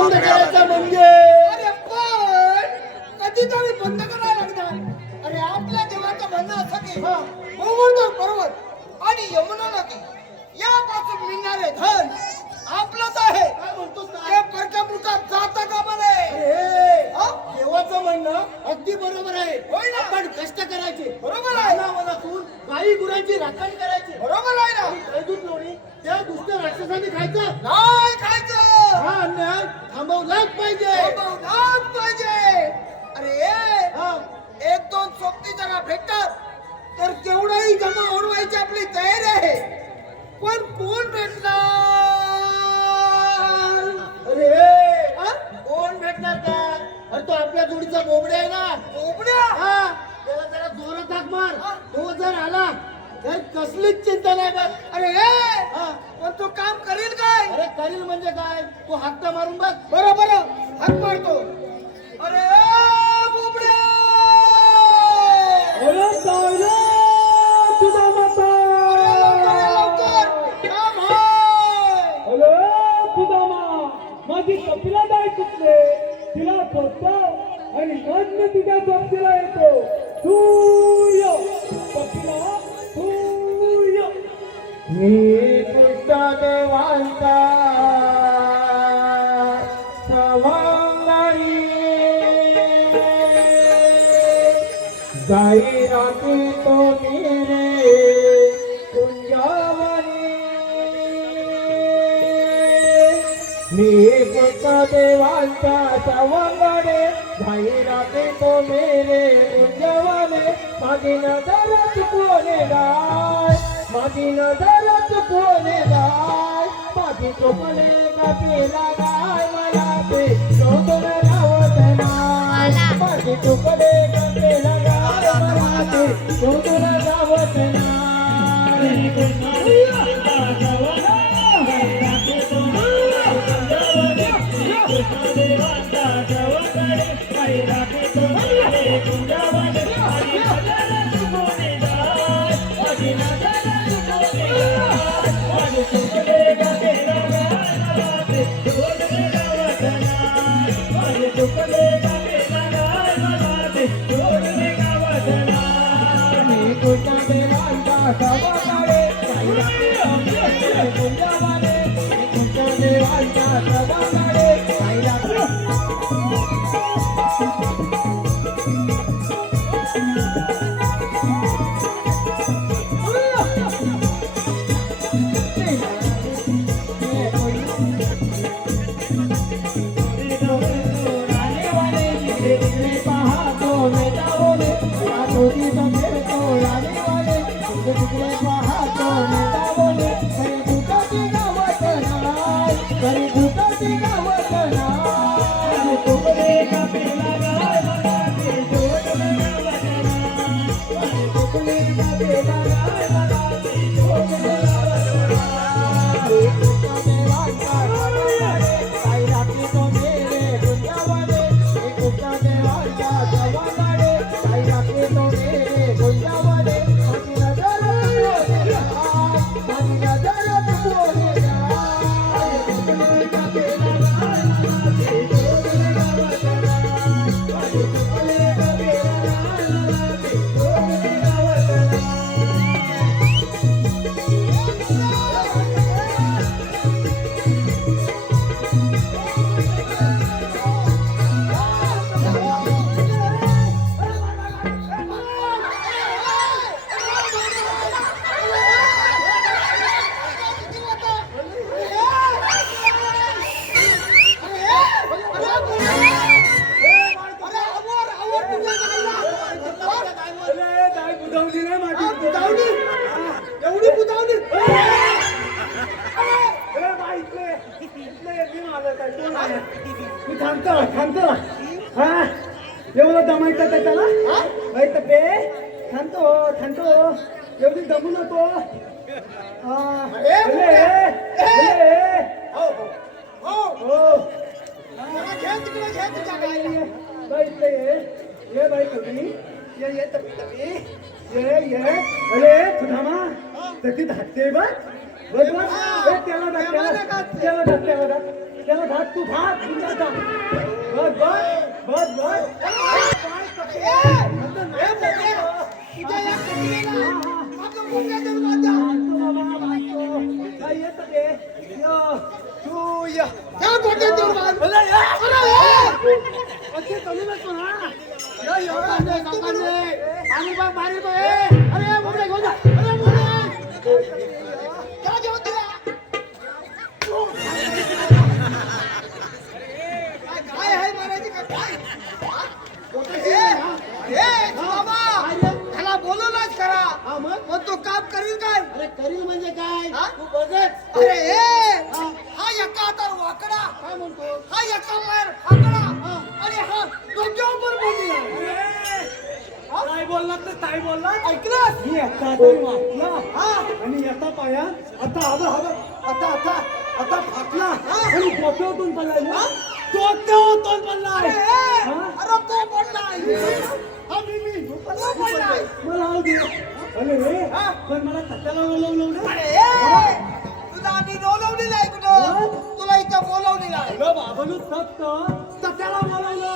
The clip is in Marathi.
बंद करायचा म्हणजे अरे पण कधीतरी बंद करायला लागणार. अरे आपल्या देवाचं म्हणणं असं की गोवर्धन पर्वत आणि यमुना नदी यापासून मिळणारे धन आपलंच आहे. काय म्हणतोस ते परक्यापुरतात जाता कामा नये. देवाचं म्हणणं अगदी बरोबर आहे. होय ना? आपण कष्ट करायचे, बरोबर आहे. वनातून गाई गुरांची राखण करायची. बरोबर आहे ना? कैदूत लोणी त्या दुष्ट राक्षसाने खायचं. नाही खायचं. हा अन्याय थांबवलाच पाहिजे. थांबवलाच पाहिजे. अरे हा, एक दोन सोबती जरा भेटतात तर केवढाही जमा ओढवायची आपली तयारी आहे. पण कोण भेटणार? अरे हा? कोण भेटणार का? अरे तो आपल्या जोडीचा बोबड्या आहे ना. बोबड्या? हा, त्याला जरा जोरात हाक मार. तो जर आला तर कसलीच चिंता नाही बघ. अरे हा, पण तो काम करेल काय? अरे करील म्हणजे काय, तू हाकटा मारून बघ. बरं बरं हाक मारतो. अरे बोबड्या! अरे तायला तुझा माता. अरे लवकर काम आहे. अरे सुदामा, माझी कपिला जाय कुठले तिला शोधतो आणि मग मी तुझ्या सोबतीला येतो. सूर्य कपिला सूर्य. मी कृष्ण देवांचा सवंगडी जाई राती तो मेरे कुंजावनी. मी कृष्ण देवांचा सवंगडी जाई राती तो मेरे कुंजावनी. माझी नजर चुकवणे गाय, माझी नजर चुकवणे गाय, माझी चुकले कपिला गाय. मला ते शोधून लावत नाही, माझी चुकले कपिला गाय. मला ते शोधून लावत एवढी बुधावली. तू थांबतो थांबतो हा एवढं दमायचं का त्याला माहित पे थांबतो थांबतो एवढी दमू नको ये बाई कधी ये तपी ये अरे तुझा मा तकी धाकते बघ बघ ए, त्याला धाक, त्याला धाक, तू धाक, बिंदास धाक. बस, बस, बस, बस. तुझ्या या कटिलेला माझं मुंग्या देऊन बांधा. काय येतं ते? यो, तू ये. त्या गोट्यात देऊन बांध. अरे, ये. अरे, अरे, कमी नको ना. आणि बघ मारी तो अरे मुंबई घेऊन जा अरे मुंबई त्याला घेऊन दिला. काय आहे मारायची का काय? बाबा त्याला बोलवलाच करा. हा मग मग तो काम करील काय? अरे करील म्हणजे काय हा? तू बघत अरे हा एका हातावर वाकडा, काय म्हणतो हा एका पायावर फाकडा आणि हा डोक्यावर बोलला. काय बोललात तर काय बोललात? ऐकलंस? मी एका हाताने वाकला आणि एका पाया आता आता फाकला आणि डोक्यावरून पडलाय ना. डोक्यावरून पडलाय. हा? अरे तो पडलाय. हा मी तो पडलाय. मला आऊ दे. अरे रे, पण मला कशाला बोलवलं ना? अरे तुला आधी बोलवलेलं आहे कुठं? तुला इथं बोलवलेलं आहे. बाबा फक्त त्याला बोलवलं.